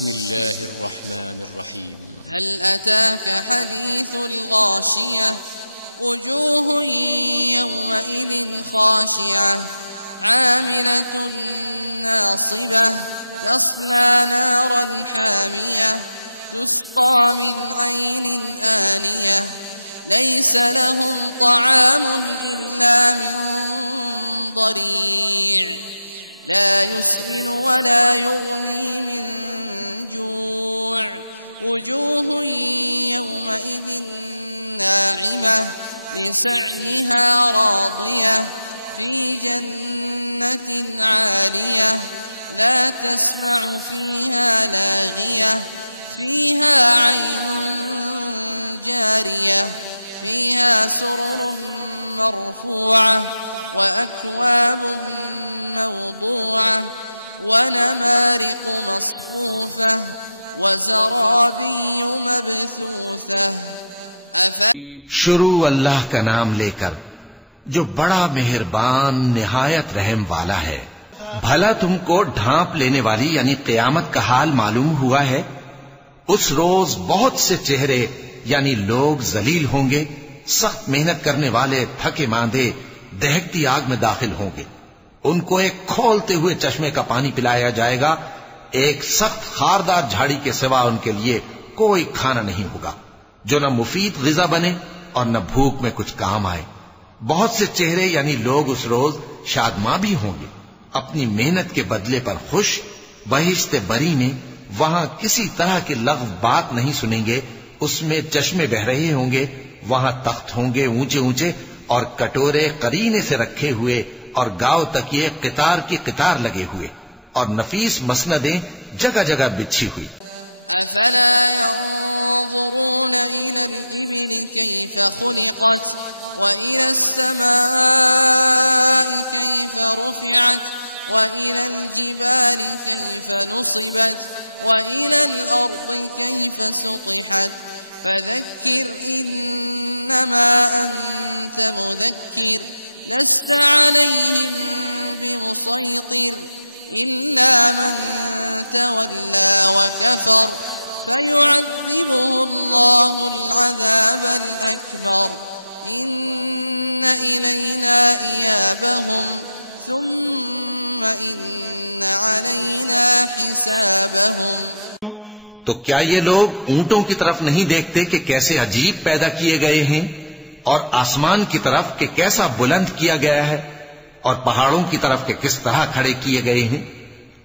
بسم الله الرحمن الرحيم هل أتاك حديث الغاشية وجوه يومئذ خاشعة عاملة ناصبة تصلى نارا حامية تسقى من عين آنية ليس لهم طعام إلا من ضريع لا يسمن ولا يغني من جوع وجوه يومئذ ناعمة لسعيها راضية في جنة عالية لا تسمع فيها لاغية فيها عين جارية فيها سرر مرفوعة وأكواب موضوعة ونمارق مصفوفة وزرابي مبثوثة شروع اللہ کا نام لے کر جو بڑا مہربان نہایت رحم والا ہے۔ بھلا تم کو ڈھانپ لینے والی یعنی قیامت کا حال معلوم ہوا ہے؟ اس روز بہت سے چہرے یعنی لوگ ذلیل ہوں گے، سخت محنت کرنے والے تھکے ماندے دہکتی آگ میں داخل ہوں گے۔ ان کو ایک کھولتے ہوئے چشمے کا پانی پلایا جائے گا، ایک سخت خاردار جھاڑی کے سوا ان کے لیے کوئی کھانا نہیں ہوگا جو نہ مفید غذا بنے اور نہ بھوک میں کچھ کام آئے۔ بہت سے چہرے یعنی لوگ اس روز شادماں بھی ہوں گے، اپنی محنت کے بدلے پر خوش، بہشت بری میں وہاں کسی طرح کی لغو بات نہیں سنیں گے، اس میں چشمے بہ رہے ہوں گے، وہاں تخت ہوں گے اونچے اونچے اور کٹورے قرینے سے رکھے ہوئے اور گاؤ تک یہ قطار کی قطار لگے ہوئے اور نفیس مسندیں جگہ جگہ بچھی ہوئی۔ افلا ينظرون الى الابل كيف خلقت والى السماء كيف رفعت والى الجبال كيف نصبت والى الارض كيف سطحت فذكر انما انت مذكر لست عليهم بمسيطر إلا من تولى وكفر فيعذبه الله العذاب الأكبر إن إلينا إيابهم ثم إن علينا حسابهم۔ تو کیا یہ لوگ اونٹوں کی طرف نہیں دیکھتے کہ کیسے عجیب پیدا کیے گئے ہیں، اور آسمان کی طرف کہ کیسا بلند کیا گیا ہے، اور پہاڑوں کی طرف کہ کس طرح کھڑے کیے گئے ہیں،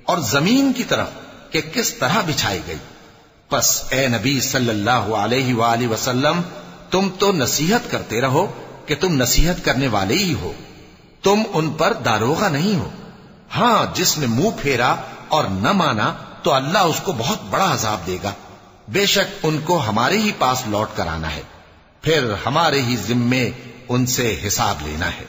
اور زمین کی طرف کہ کس طرح بچھائی گئی؟ پس اے نبی صلی اللہ علیہ وآلہ وسلم تم تو نصیحت کرتے رہو کہ تم نصیحت کرنے والے ہی ہو، تم ان پر داروغہ نہیں ہو۔ ہاں جس نے منہ پھیرا اور نہ مانا تو اللہ اس کو بہت بڑا عذاب دے گا، بے شک ان کو ہمارے ہی پاس لوٹ کر آنا ہے، پھر ہمارے ہی ذمے ان سے حساب لینا ہے۔